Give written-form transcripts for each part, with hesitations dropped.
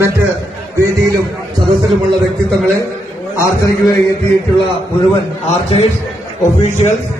മറ്റ് വേദിയിലും സദസ്സിലുമുള്ള വ്യക്തിത്വങ്ങളെ, ആർച്ചറിക്ക് വേണ്ടി എത്തിയിട്ടുള്ള മുഴുവൻ archers, officials,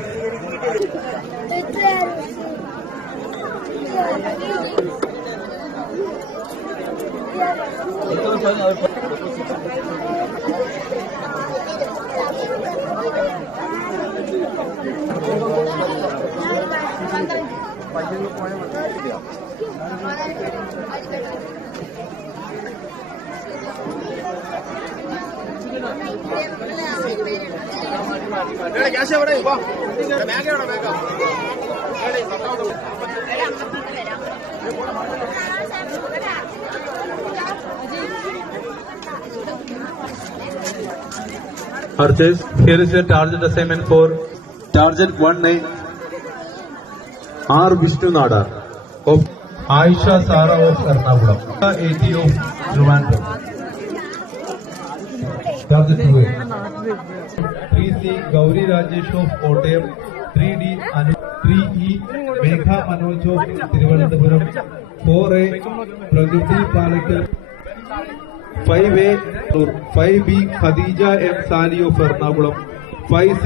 Archers, here is your target assignment for target 19 R. Vishnu Nada of Aisha Sara of Ernakulam, 80 of Trivandrum. Target 2A 3C Gauri Rajesh of Kottayam, 3D Anu, 3E Megha Manoj of Thiruvananthapuram, 4A Pragriti Palakal, 5A 5B Khadija M. Sali of Ernakulam, 5C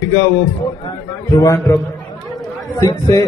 Viga of Trivandrum, 6A